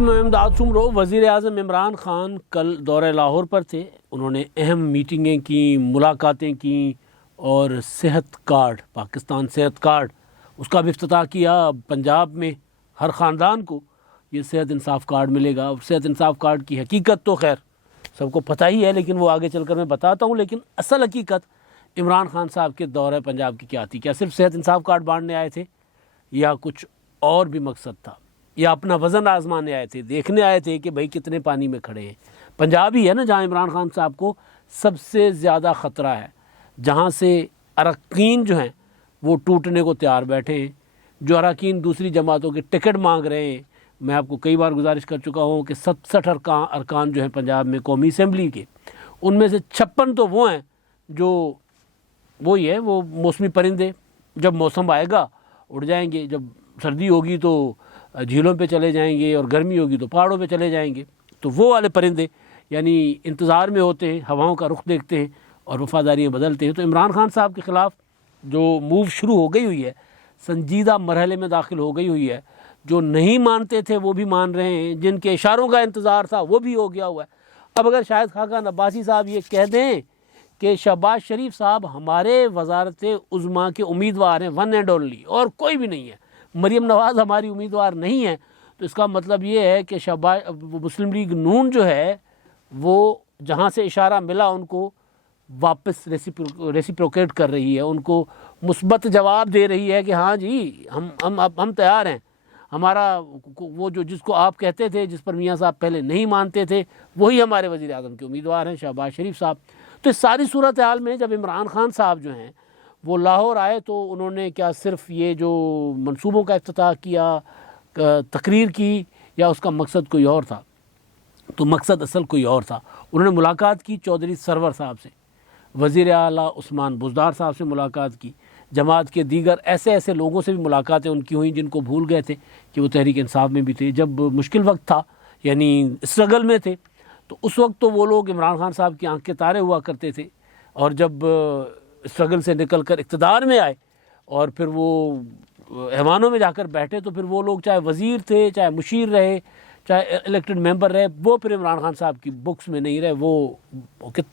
علیکم، میں امداد سمرو۔ وزیر اعظم عمران خان کل دورہ لاہور پر تھے۔ انہوں نے اہم میٹنگیں کیں، ملاقاتیں کیں اور صحت کارڈ، پاکستان صحت کارڈ، اس کا بھی افتتاح کیا۔ پنجاب میں ہر خاندان کو یہ صحت انصاف کارڈ ملے گا۔ صحت انصاف کارڈ کی حقیقت تو خیر سب کو پتہ ہی ہے، لیکن وہ آگے چل کر میں بتاتا ہوں۔ لیکن اصل حقیقت عمران خان صاحب کے دورہ پنجاب کی کیا تھی؟ کیا صرف صحت انصاف کارڈ بانٹنے آئے تھے یا کچھ اور بھی مقصد تھا؟ یا اپنا وزن آزمانے آئے تھے، دیکھنے آئے تھے کہ بھائی کتنے پانی میں کھڑے ہیں؟ پنجاب ہی ہے نا جہاں عمران خان صاحب کو سب سے زیادہ خطرہ ہے، جہاں سے اراکین جو ہیں وہ ٹوٹنے کو تیار بیٹھے ہیں، جو اراکین دوسری جماعتوں کے ٹکٹ مانگ رہے ہیں۔ میں آپ کو کئی بار گزارش کر چکا ہوں کہ 67 ارکان جو ہیں پنجاب میں قومی اسمبلی کے، ان میں سے 56 تو وہ ہیں جو وہی ہے، وہ موسمی پرندے، جب موسم آئے گا اڑ جائیں گے، جب سردی ہوگی تو جھیلوں پہ چلے جائیں گے اور گرمی ہوگی تو پہاڑوں پہ چلے جائیں گے۔ تو وہ والے پرندے یعنی انتظار میں ہوتے ہیں، ہواؤں کا رخ دیکھتے ہیں اور وفاداریاں بدلتے ہیں۔ تو عمران خان صاحب کے خلاف جو موو شروع ہو گئی ہوئی ہے، سنجیدہ مرحلے میں داخل ہو گئی ہوئی ہے۔ جو نہیں مانتے تھے وہ بھی مان رہے ہیں، جن کے اشاروں کا انتظار تھا وہ بھی ہو گیا ہوا ہے۔ اب اگر شاہد خاقان عباسی صاحب یہ کہہ دیں کہ شہباز شریف صاحب ہمارے وزارت عظمیٰ کے امیدوار ہیں، ون اینڈ اونلی، اور کوئی بھی نہیں ہے، مریم نواز ہماری امیدوار نہیں ہے، تو اس کا مطلب یہ ہے کہ مسلم لیگ نون جو ہے وہ جہاں سے اشارہ ملا ان کو واپس ریسیپروکیٹ کر رہی ہے، ان کو مثبت جواب دے رہی ہے کہ ہاں جی ہم تیار ہیں، ہمارا وہ جو جس کو آپ کہتے تھے، جس پر میاں صاحب پہلے نہیں مانتے تھے، وہی ہمارے وزیر اعظم کے امیدوار ہیں، شہباز شریف صاحب۔ تو اس ساری صورتحال میں جب عمران خان صاحب جو ہیں وہ لاہور آئے تو انہوں نے کیا صرف یہ جو منصوبوں کا افتتاح کیا، تقریر کی، یا اس کا مقصد کوئی اور تھا؟ تو مقصد اصل کوئی اور تھا۔ انہوں نے ملاقات کی چودھری سرور صاحب سے، وزیر اعلیٰ عثمان بزدار صاحب سے ملاقات کی، جماعت کے دیگر ایسے لوگوں سے بھی ملاقاتیں ان کی ہوئیں جن کو بھول گئے تھے کہ وہ تحریک انصاف میں بھی تھے۔ جب مشکل وقت تھا، یعنی اسٹرگل میں تھے، تو اس وقت تو وہ لوگ عمران خان صاحب کی آنکھ کے تارے ہوا کرتے تھے، اور جب اسٹرگل سے نکل کر اقتدار میں آئے اور پھر وہ ایوانوں میں جا کر بیٹھے، تو پھر وہ لوگ چاہے وزیر تھے، چاہے مشیر رہے، چاہے الیکٹڈ ممبر رہے، وہ پھر عمران خان صاحب کی بکس میں نہیں رہے، وہ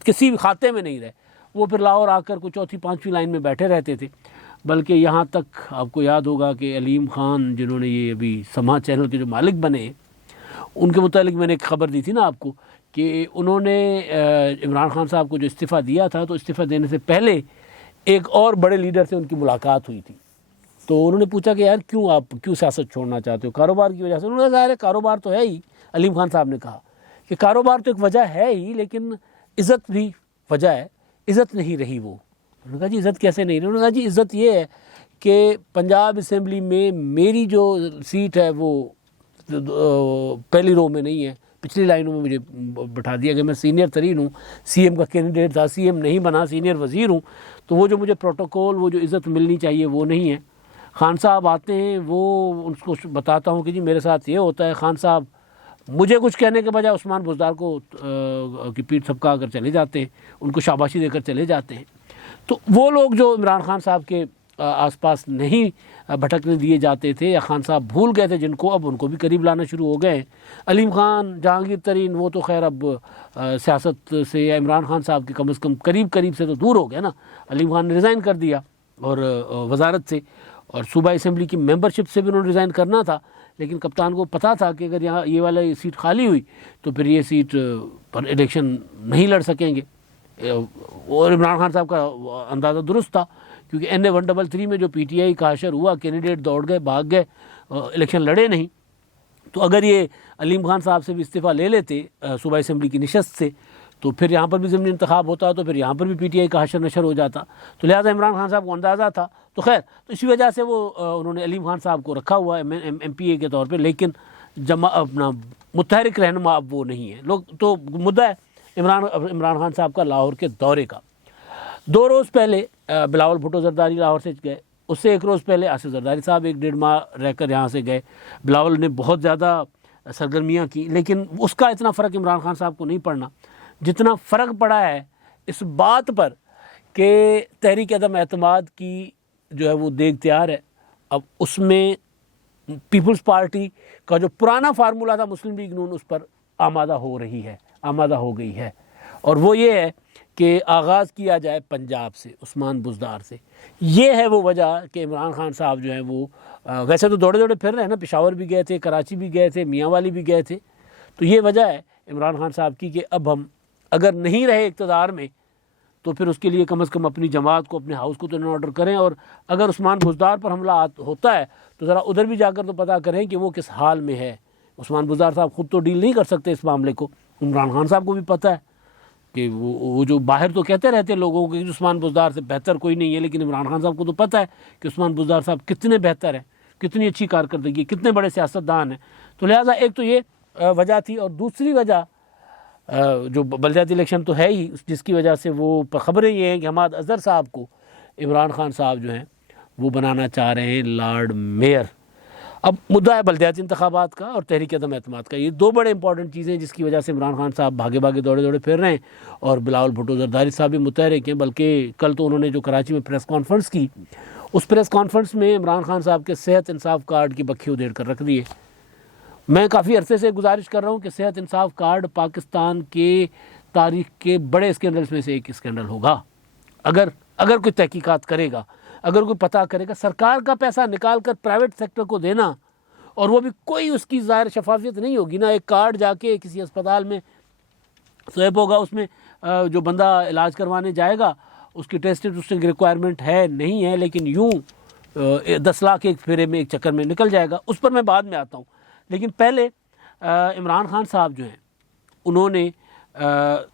کسی بھی کھاتے میں نہیں رہے۔ وہ پھر لاہور آ کر کوئی چوتھی پانچویں لائن میں بیٹھے رہتے تھے۔ بلکہ یہاں تک آپ کو یاد ہوگا کہ علیم خان، جنہوں نے یہ ابھی سما چینل کے جو مالک بنے، ان کے متعلق میں نے ایک خبر دی تھی نا آپ کو کہ انہوں نے عمران خان صاحب کو جو استعفیٰ دیا تھا، تو استعفیٰ دینے سے پہلے ایک اور بڑے لیڈر سے ان کی ملاقات ہوئی تھی۔ تو انہوں نے پوچھا کہ یار آپ کیوں سیاست چھوڑنا چاہتے ہو؟ کاروبار کی وجہ سے؟ انہوں نے کہا کاروبار تو ہے ہی۔ علیم خان صاحب نے کہا کہ کاروبار تو ایک وجہ ہے ہی، لیکن عزت بھی وجہ ہے، عزت نہیں رہی وہ۔ انہوں نے کہا جی عزت کیسے نہیں رہی؟ انہوں نے کہا جی عزت یہ ہے کہ پنجاب اسمبلی میں میری جو سیٹ ہے وہ پہلی رو میں نہیں ہے، پچھلی لائنوں میں مجھے بٹھا دیا گیا۔ میں سینئر ترین ہوں، سی ایم کا کینڈیڈیٹ تھا، سی ایم نہیں بنا، سینئر وزیر ہوں، تو وہ جو مجھے پروٹوکول، وہ جو عزت ملنی چاہیے وہ نہیں ہے۔ خان صاحب آتے ہیں، وہ ان کو بتاتا ہوں کہ جی میرے ساتھ یہ ہوتا ہے، خان صاحب مجھے کچھ کہنے کے بجائے عثمان بزدار کو کی پیٹھ تھپکا کر چلے جاتے ہیں، ان کو شاباشی دے کر چلے جاتے ہیں۔ تو وہ لوگ جو عمران خان صاحب کے آس پاس نہیں بھٹکنے دیے جاتے تھے، یا خان صاحب بھول گئے تھے جن کو، اب ان کو بھی قریب لانا شروع ہو گئے ہیں۔ علیم خان، جہانگیر ترین، وہ تو خیر اب سیاست سے یا عمران خان صاحب کے کم از کم قریب سے تو دور ہو گئے نا۔ علیم خان نے ریزائن کر دیا اور وزارت سے، اور صوبہ اسمبلی کی ممبرشپ سے بھی انہوں نے ریزائن کرنا تھا، لیکن کپتان کو پتہ تھا کہ اگر یہاں یہ والا سیٹ خالی ہوئی تو پھر یہ سیٹ پر الیکشن نہیں لڑ سکیں گے۔ اور عمران خان صاحب کا اندازہ درست تھا، کیونکہ NA 133 میں جو PTI کا حشر ہوا، کینڈیڈیٹ دوڑ گئے، بھاگ گئے، الیکشن لڑے نہیں۔ تو اگر یہ علیم خان صاحب سے بھی استعفیٰ لے لیتے صوبہ اسمبلی کی نشست سے، تو پھر یہاں پر بھی ضمنی انتخاب ہوتا، تو پھر یہاں پر بھی PTI کا حشر نشر ہو جاتا۔ تو لہٰذا عمران خان صاحب کو اندازہ تھا، تو خیر تو اسی وجہ سے وہ انہوں نے علیم خان صاحب کو رکھا ہوا ہے MPA کے طور پہ، لیکن اپنا متحرک رہنما اب وہ نہیں ہے۔ لوگ تو مدعا ہے عمران خان صاحب کا لاہور کے دورے کا۔ 2 روز پہلے بلاول بھٹو زرداری لاہور سے گئے، اس سے 1 روز پہلے آصف زرداری صاحب 1.5 ماہ رہ کر یہاں سے گئے۔ بلاول نے بہت زیادہ سرگرمیاں کی، لیکن اس کا اتنا فرق عمران خان صاحب کو نہیں پڑنا جتنا فرق پڑا ہے اس بات پر کہ تحریک عدم اعتماد کی جو ہے وہ دیگ تیار ہے۔ اب اس میں پیپلز پارٹی کا جو پرانا فارمولہ تھا مسلم لیگ نون اس پر آمادہ ہو گئی ہے، اور وہ یہ ہے کہ آغاز کیا جائے پنجاب سے، عثمان بزدار سے۔ یہ ہے وہ وجہ کہ عمران خان صاحب جو ہیں وہ ویسے تو دوڑے پھر رہے ہیں نا، پشاور بھی گئے تھے، کراچی بھی گئے تھے، میاں والی بھی گئے تھے، تو یہ وجہ ہے عمران خان صاحب کی کہ اب ہم اگر نہیں رہے اقتدار میں تو پھر اس کے لیے کم از کم اپنی جماعت کو، اپنے ہاؤس کو تو ان آرڈر کریں، اور اگر عثمان بزدار پر حملہ ہوتا ہے تو ذرا ادھر بھی جا کر تو پتہ کریں کہ وہ کس حال میں ہے۔ عثمان بزدار صاحب خود تو ڈیل نہیں کر سکتے اس معاملے کو، عمران خان صاحب کو بھی پتہ ہے کہ وہ جو باہر تو کہتے رہتے لوگوں کو کہ عثمان بزدار سے بہتر کوئی نہیں ہے، لیکن عمران خان صاحب کو تو پتہ ہے کہ عثمان بزدار صاحب کتنے بہتر ہیں، کتنی اچھی کارکردگی، کتنے بڑے سیاستدان ہیں۔ تو لہٰذا ایک تو یہ وجہ تھی، اور دوسری وجہ جو بلدیاتی الیکشن تو ہے ہی، جس کی وجہ سے وہ خبریں یہ ہیں کہ حماد اظہر صاحب کو عمران خان صاحب جو ہیں وہ بنانا چاہ رہے ہیں لارڈ میئر۔ اب مدعا ہے بلدیاتی انتخابات کا اور تحریک عدم اعتماد کا، یہ دو بڑے امپورٹنٹ چیزیں جس کی وجہ سے عمران خان صاحب بھاگے دوڑے پھر رہے ہیں، اور بلاول بھٹو زرداری صاحب بھی متحرک ہیں۔ بلکہ کل تو انہوں نے جو کراچی میں پریس کانفرنس کی، اس پریس کانفرنس میں عمران خان صاحب کے صحت انصاف کارڈ کی بکھی ادھیڑ کر رکھ دیے۔ میں کافی عرصے سے گزارش کر رہا ہوں کہ صحت انصاف کارڈ پاکستان کے تاریخ کے بڑے اسکینڈلز میں سے ایک اسکینڈل ہوگا۔ اگر کوئی تحقیقات کرے گا، اگر کوئی پتہ کرے گا، سرکار کا پیسہ نکال کر پرائیویٹ سیکٹر کو دینا، اور وہ بھی کوئی اس کی ظاہر شفافیت نہیں ہوگی نا، ایک کارڈ جا کے کسی اسپتال میں سویپ ہوگا، اس میں جو بندہ علاج کروانے جائے گا اس کی ٹیسٹنگ ریکوائرمنٹ ہے نہیں ہے، لیکن یوں 10 لاکھ ایک پھیرے میں، ایک چکر میں نکل جائے گا۔ اس پر میں بعد میں آتا ہوں، لیکن پہلے عمران خان صاحب جو ہیں انہوں نے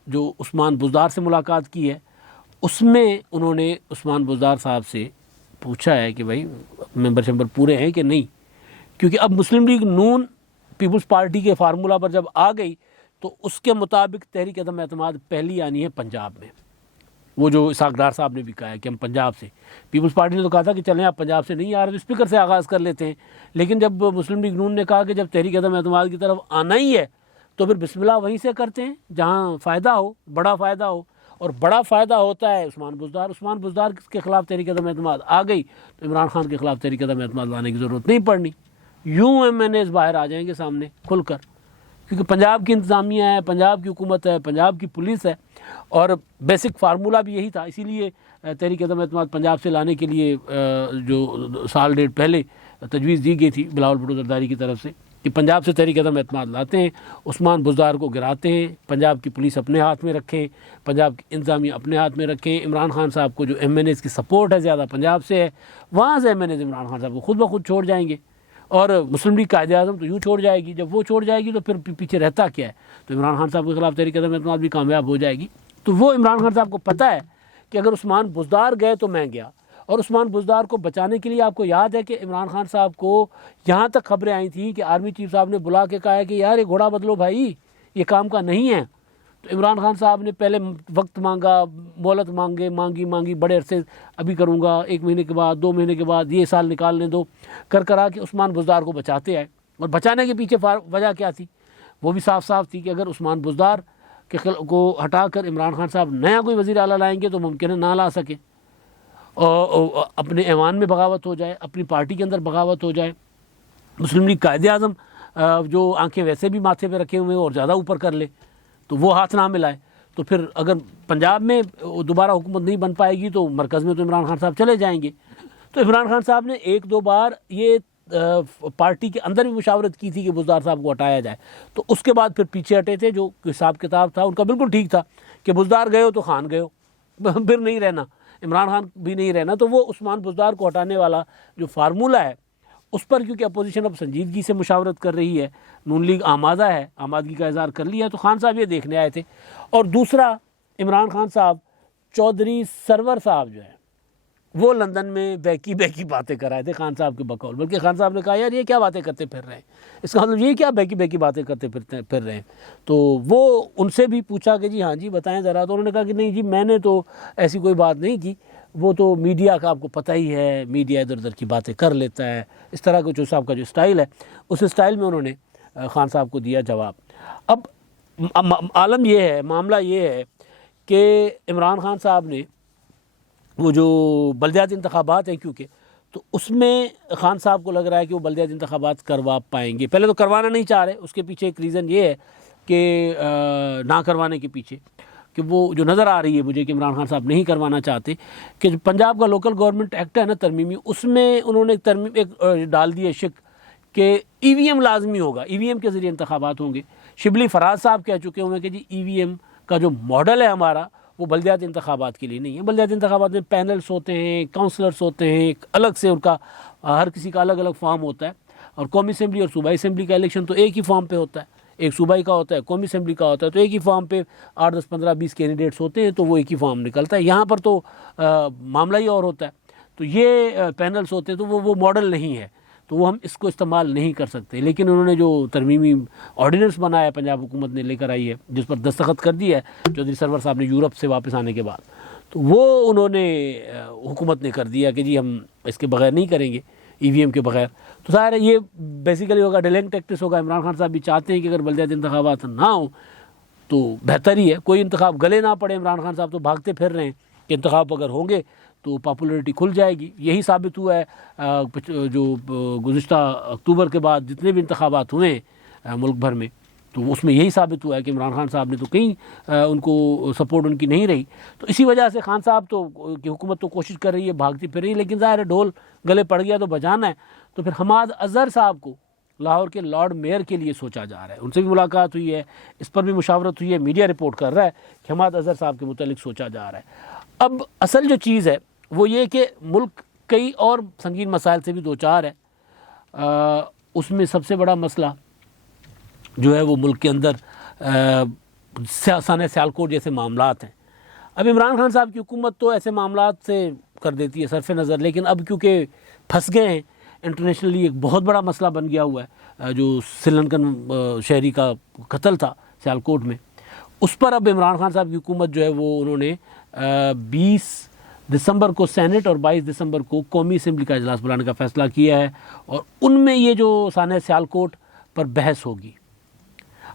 جو عثمان بزدار سے ملاقات کی ہے، اس میں انہوں نے عثمان بزدار صاحب سے پوچھا ہے کہ بھائی ممبر پورے ہیں کہ نہیں، کیونکہ اب مسلم لیگ نون پیپلز پارٹی کے فارمولہ پر جب آ گئی تو اس کے مطابق تحریک عدم اعتماد پہلی آنی ہے پنجاب میں۔ وہ جو اسحاق ڈار صاحب نے بھی کہا ہے کہ ہم پنجاب سے، پیپلز پارٹی نے تو کہا تھا کہ چلیں آپ پنجاب سے نہیں آ رہے تو اسپیکر سے آغاز کر لیتے ہیں، لیکن جب مسلم لیگ نون نے کہا کہ جب تحریک عدم اعتماد کی طرف آنا ہی ہے تو پھر بسم اللہ وہیں سے کرتے ہیں جہاں فائدہ ہو، بڑا فائدہ ہو، اور بڑا فائدہ ہوتا ہے عثمان بزدار کے خلاف تحریک عدم اعتماد آ گئی تو عمران خان کے خلاف تحریک عدم اعتماد لانے کی ضرورت نہیں پڑنی، یوں MNAs باہر آ جائیں گے سامنے کھل کر، کیونکہ پنجاب کی انتظامیہ ہے، پنجاب کی حکومت ہے، پنجاب کی پولیس ہے، اور بیسک فارمولہ بھی یہی تھا۔ اسی لیے تحریک عدم اعتماد پنجاب سے لانے کے لیے جو سال ڈیڑھ پہلے تجویز دی گئی تھی بلاول بھٹو زرداری کی طرف سے کہ پنجاب سے تحریک عدم اعتماد لاتے ہیں، عثمان بزدار کو گراتے ہیں، پنجاب کی پولیس اپنے ہاتھ میں رکھیں، پنجاب کی انتظامیہ اپنے ہاتھ میں رکھیں، عمران خان صاحب کو جو MNAs کی سپورٹ ہے زیادہ پنجاب سے ہے، وہاں سے MNAs عمران خان صاحب کو خود بخود چھوڑ جائیں گے، اور مسلم لیگ قائد اعظم تو یوں چھوڑ جائے گی۔ جب وہ چھوڑ جائے گی تو پھر پیچھے رہتا کیا ہے؟ تو عمران خان صاحب کے خلاف تحریک عدم اعتماد بھی کامیاب ہو جائے گی۔ تو وہ عمران خان صاحب کو پتہ ہے کہ اگر عثمان بزدار گئے تو میں گیا، اور عثمان بزدار کو بچانے کے لیے آپ کو یاد ہے کہ عمران خان صاحب کو یہاں تک خبریں آئی تھیں کہ آرمی چیف صاحب نے بلا کے کہا ہے کہ یار یہ گھوڑا بدلو بھائی، یہ کام کا نہیں ہے۔ تو عمران خان صاحب نے پہلے وقت مانگا، مہلت مانگی بڑے عرصے، ابھی کروں گا، 1 مہینے کے بعد، 2 مہینے کے بعد، یہ سال نکالنے دو، کرا کہ عثمان بزدار کو بچاتے آئے۔ اور بچانے کے پیچھے وجہ کیا تھی؟ وہ بھی صاف تھی کہ اگر عثمان بزدار کو ہٹا کر عمران خان صاحب نیا کوئی وزیر اعلیٰ لائیں گے تو ممکن ہے نہ لا سکیں، اور اپنے ایوان میں بغاوت ہو جائے، اپنی پارٹی کے اندر بغاوت ہو جائے، مسلم لیگ قائد اعظم جو آنکھیں ویسے بھی ماتھے پہ رکھے ہوئے اور زیادہ اوپر کر لے تو وہ ہاتھ نہ ملائے، تو پھر اگر پنجاب میں دوبارہ حکومت نہیں بن پائے گی تو مرکز میں تو عمران خان صاحب چلے جائیں گے۔ تو عمران خان صاحب نے 1-2 بار یہ پارٹی کے اندر بھی مشاورت کی تھی کہ بزدار صاحب کو ہٹایا جائے، تو اس کے بعد پھر پیچھے ہٹے تھے۔ جو حساب کتاب تھا ان کا بالکل ٹھیک تھا کہ بزدار گئے ہو تو خان گئے ہو، پھر نہیں رہنا، عمران خان بھی نہیں رہنا۔ تو وہ عثمان بزدار کو ہٹانے والا جو فارمولہ ہے اس پر کیونکہ اپوزیشن اب سنجیدگی سے مشاورت کر رہی ہے، نون لیگ آمادہ ہے، آمادگی کا اظہار کر لیا ہے، تو خان صاحب یہ دیکھنے آئے تھے۔ اور دوسرا، عمران خان صاحب چودھری سرور صاحب جو ہے وہ لندن میں بیکی باتیں کر رہے تھے خان صاحب کے بقول، بلکہ خان صاحب نے کہا یار یہ کیا باتیں کرتے پھر رہے ہیں، اس کا مطلب یہ کیا بیکی باتیں کرتے پھر رہے ہیں۔ تو وہ ان سے بھی پوچھا کہ جی ہاں جی بتائیں ذرا، تو انہوں نے کہا کہ نہیں جی میں نے تو ایسی کوئی بات نہیں کی، وہ تو میڈیا کا آپ کو پتہ ہی ہے، میڈیا ادھر ادھر کی باتیں کر لیتا ہے، اس طرح کا جو صاحب کا جو اسٹائل ہے، اس اسٹائل میں انہوں نے خان صاحب کو دیا جواب۔ اب عالم یہ ہے، معاملہ یہ ہے کہ عمران خان صاحب نے وہ جو بلدیاتی انتخابات ہیں کیونکہ، تو اس میں خان صاحب کو لگ رہا ہے کہ وہ بلدیاتی انتخابات کروا پائیں گے. پہلے تو کروانا نہیں چاہ رہے, اس کے پیچھے ایک ریزن یہ ہے کہ نہ کروانے کے پیچھے کہ وہ جو نظر آ رہی ہے مجھے کہ عمران خان صاحب نہیں کروانا چاہتے کہ جو پنجاب کا لوکل گورنمنٹ ایکٹ ہے نا ترمیمی, اس میں انہوں نے ایک ڈال دی ہے شک کہ ای وی ایم لازمی ہوگا, ای وی ایم کے ذریعے انتخابات ہوں گے. شبلی فراز صاحب کہہ چکے ہوئے کہ جی ای وی ایم کا جو ماڈل ہے ہمارا وہ بلدیاتی انتخابات کے لیے نہیں ہے. بلدیاتی انتخابات میں پینلز ہوتے ہیں, کاؤنسلرز ہوتے ہیں, ایک الگ سے ان کا ہر کسی کا الگ الگ فارم ہوتا ہے, اور قومی اسمبلی اور صوبائی اسمبلی کا الیکشن تو ایک ہی فارم پہ ہوتا ہے, ایک صوبائی کا ہوتا ہے, قومی اسمبلی کا ہوتا ہے, تو ایک ہی فارم پہ 8 10 15 20 کینڈیڈیٹس ہوتے ہیں, تو وہ ایک ہی فارم نکلتا ہے. یہاں پر تو معاملہ ہی اور ہوتا ہے, تو یہ پینلز ہوتے ہیں, تو وہ ماڈل نہیں ہے, تو وہ ہم اس کو استعمال نہیں کر سکتے. لیکن انہوں نے جو ترمیمی آرڈیننس بنایا ہے پنجاب حکومت نے لے کر آئی ہے, جس پر دستخط کر دی ہے چودھری سرور صاحب نے یورپ سے واپس آنے کے بعد, تو وہ انہوں نے حکومت نے کر دیا کہ جی ہم اس کے بغیر نہیں کریں گے, ای وی ایم کے بغیر. تو ظاہر ہے یہ بیسیکلی ہوگا ڈیلنگ ٹیکٹس ہوگا. عمران خان صاحب بھی چاہتے ہیں کہ اگر بلدیاتی انتخابات نہ ہوں تو بہتر ہی ہے, کوئی انتخاب گلے نہ پڑے. عمران خان صاحب تو بھاگتے پھر رہے ہیں کہ انتخاب اگر ہوں گے تو پاپولیرٹی کھل جائے گی. یہی ثابت ہوا ہے جو گزشتہ اکتوبر کے بعد جتنے بھی انتخابات ہوئے ہیں ملک بھر میں, تو اس میں یہی ثابت ہوا ہے کہ عمران خان صاحب نے تو کہیں ان کو سپورٹ ان کی نہیں رہی. تو اسی وجہ سے خان صاحب تو کہ حکومت تو کوشش کر رہی ہے, بھاگتی پھر رہی ہے, لیکن ظاہر ہے ڈھول گلے پڑ گیا تو بجانا ہے. تو پھر حماد اظہر صاحب کو لاہور کے لارڈ میئر کے لیے سوچا جا رہا ہے, ان سے بھی ملاقات ہوئی ہے, اس پر بھی مشاورت ہوئی ہے, میڈیا رپورٹ کر رہا ہے کہ حماد اظہر صاحب کے متعلق سوچا جا رہا ہے. اب اصل جو چیز ہے وہ یہ کہ ملک کئی اور سنگین مسائل سے بھی دوچار ہے. اس میں سب سے بڑا مسئلہ جو ہے وہ ملک کے اندر سانحہ سیالکوٹ جیسے معاملات ہیں. اب عمران خان صاحب کی حکومت تو ایسے معاملات سے کر دیتی ہے صرف نظر, لیکن اب کیونکہ پھنس گئے ہیں انٹرنیشنلی, ایک بہت بڑا مسئلہ بن گیا ہوا ہے جو سری لنکن شہری کا قتل تھا سیالکوٹ میں, اس پر اب عمران خان صاحب کی حکومت جو ہے وہ انہوں نے 20 دسمبر کو سینٹ اور 22 دسمبر کو قومی اسمبلی کا اجلاس بلانے کا فیصلہ کیا ہے, اور ان میں یہ جو سانحہ سیالکوٹ پر بحث ہوگی.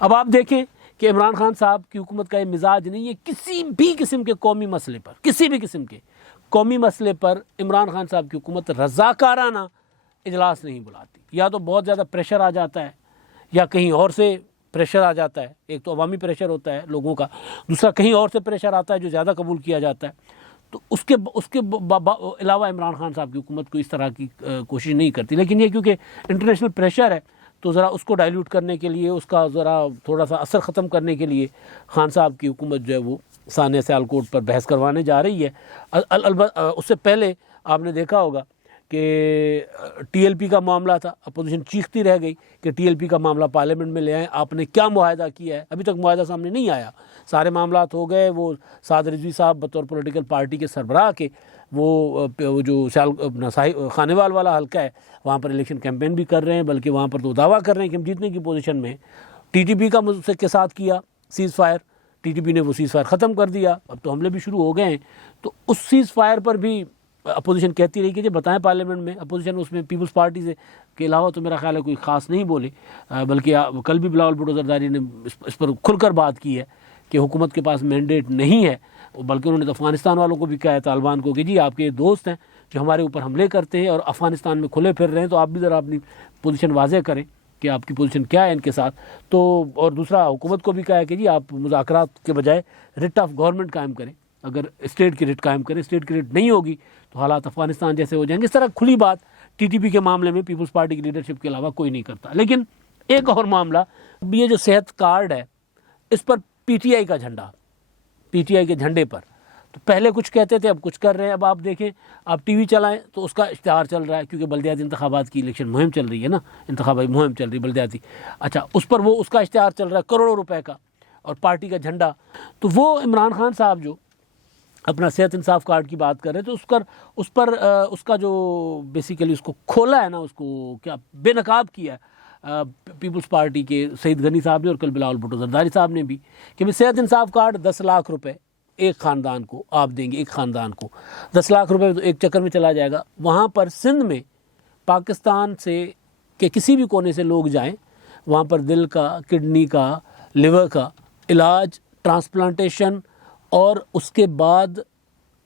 اب آپ دیکھیں کہ عمران خان صاحب کی حکومت کا یہ مزاج نہیں ہے کسی بھی قسم کے قومی مسئلے پر, کسی بھی قسم کے قومی مسئلے پر عمران خان صاحب کی حکومت رضاکارانہ اجلاس نہیں بلاتی. یا تو بہت زیادہ پریشر آ جاتا ہے یا کہیں اور سے پریشر آ جاتا ہے, ایک تو عوامی پریشر ہوتا ہے لوگوں کا, دوسرا کہیں اور سے پریشر آتا ہے جو زیادہ قبول کیا جاتا ہے. تو اس کے علاوہ عمران خان صاحب کی حکومت کو اس طرح کی کوشش نہیں کرتی. لیکن یہ کیونکہ انٹرنیشنل پریشر ہے تو ذرا اس کو ڈائلیوٹ کرنے کے لیے, اس کا ذرا تھوڑا سا اثر ختم کرنے کے لیے خان صاحب کی حکومت جو ہے وہ سانحہ سیالکوٹ پر بحث کروانے جا رہی ہے. اس سے پہلے آپ نے دیکھا ہوگا کہ ٹی ایل پی کا معاملہ تھا, اپوزیشن چیختی رہ گئی کہ ٹی ایل پی کا معاملہ پارلیمنٹ میں لے آئیں, آپ نے کیا معاہدہ کیا ہے. ابھی تک معاہدہ سامنے نہیں آیا, سارے معاملات ہو گئے. وہ سعد رضوی صاحب بطور پولیٹیکل پارٹی کے سربراہ کے وہ جو خانیوال والا حلقہ ہے وہاں پر الیکشن کیمپین بھی کر رہے ہیں, بلکہ وہاں پر تو دعویٰ کر رہے ہیں کہ ہم جیتنے کی پوزیشن میں. ٹی ٹی پی کا کے ساتھ کیا cease fire, T T P نے وہ سیز فائر ختم کر دیا, اب تو حملے بھی شروع ہو گئے ہیں. تو اس سیز فائر پر بھی اپوزیشن کہتی رہی کہ جی بتائیں پارلیمنٹ میں. اپوزیشن اس میں پیپلز پارٹی سے کے علاوہ تو میرا خیال ہے کوئی خاص نہیں بولے, بلکہ کل بھی بلاول بھٹو زرداری نے اس پر کھل کر بات کی ہے کہ حکومت کے پاس مینڈیٹ نہیں ہے, بلکہ انہوں نے تو افغانستان والوں کو بھی کہا ہے, طالبان کو, کہ جی آپ کے دوست ہیں جو ہمارے اوپر حملے کرتے ہیں اور افغانستان میں کھلے پھر رہے ہیں, تو آپ بھی ذرا اپنی پوزیشن واضح کریں کہ آپ کی پوزیشن کیا ہے ان کے ساتھ. تو اور دوسرا حکومت کو بھی کہا ہے کہ جی آپ مذاکرات کے بجائے رٹ آف گورنمنٹ قائم کریں, اگر اسٹیٹ کی رٹ قائم کریں, اسٹیٹ کی رٹ نہیں ہوگی تو حالات افغانستان جیسے ہو جائیں گے. اس طرح کھلی بات ٹی ٹی پی کے معاملے میں پیپلز پارٹی کی لیڈرشپ کے علاوہ کوئی نہیں کرتا. لیکن ایک اور معاملہ, یہ جو صحت کارڈ ہے اس پر پی ٹی آئی کا جھنڈا, پی ٹی آئی کے جھنڈے پر, تو پہلے کچھ کہتے تھے اب کچھ کر رہے ہیں. اب آپ دیکھیں, آپ ٹی وی چلائیں تو اس کا اشتہار چل رہا ہے, کیونکہ بلدیاتی انتخابات کی الیکشن مہم چل رہی ہے نا, انتخابی مہم چل رہی بلدیاتی, اچھا اس پر وہ اس کا اشتہار چل رہا ہے کروڑوں روپے کا, اور پارٹی کا جھنڈا. تو وہ عمران خان صاحب جو اپنا صحت انصاف کارڈ کی بات کر رہے تو اس پر اس کا جو بیسیکلی اس کو کھولا ہے نا, اس کو کیا بے نقاب کیا ہے پیپلز پارٹی کے سعید غنی صاحب نے اور کل بلاول بھٹو زرداری صاحب نے بھی, کہ صحت انصاف کارڈ 10 لاکھ روپے ایک خاندان کو آپ دیں گے, ایک خاندان کو 10 لاکھ روپے تو ایک چکر میں چلا جائے گا. وہاں پر سندھ میں پاکستان سے کہ کسی بھی کونے سے لوگ جائیں, وہاں پر دل کا, کڈنی کا, لیور کا علاج, ٹرانسپلانٹیشن اور اس کے بعد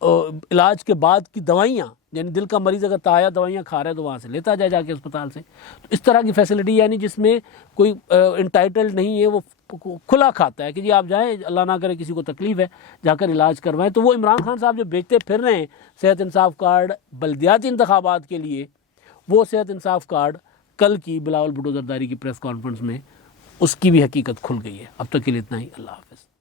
علاج کے بعد کی دوائیاں یعنی دل کا مریض اگر تایا دوائیاں کھا رہا ہے تو وہاں سے لیتا جائے جا کے اسپتال سے. تو اس طرح کی فیسلٹی یعنی جس میں کوئی انٹائٹلڈ نہیں ہے, وہ کھلا کھاتا ہے کہ جی آپ جائیں, اللہ نہ کرے کسی کو تکلیف ہے, جا کر علاج کروائیں. تو وہ عمران خان صاحب جو بیچتے پھر رہے ہیں صحت انصاف کارڈ بلدیاتی انتخابات کے لیے, وہ صحت انصاف کارڈ کل کی بلاول بھٹو زرداری کی پریس کانفرنس میں اس کی بھی حقیقت کھل گئی ہے. اب تک کے لیے اتنا ہی. اللہ حافظ.